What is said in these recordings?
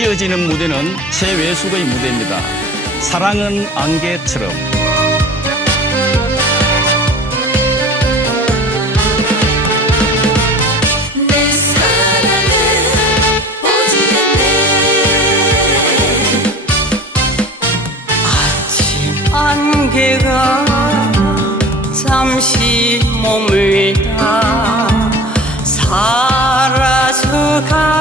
이어지는 무대는 최외숙의 무대입니다. 사랑은 안개처럼. 잠시 머물다 사라져 가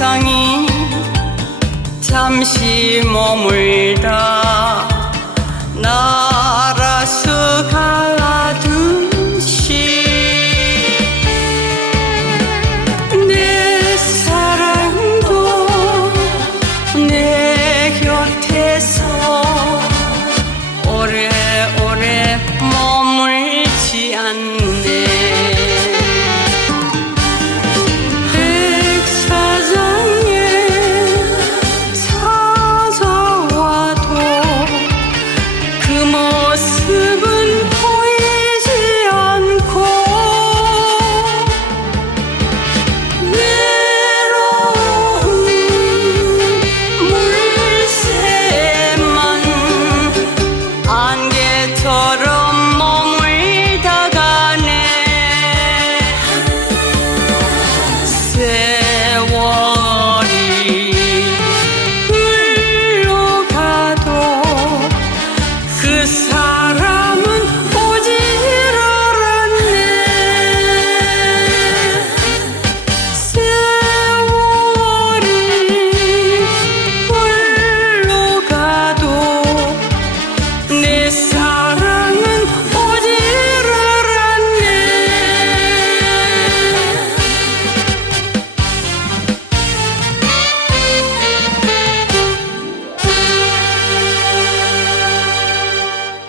세상이 잠시 머물다 날아서 가듯이 내 사랑도 내 곁에서 오래오래 머물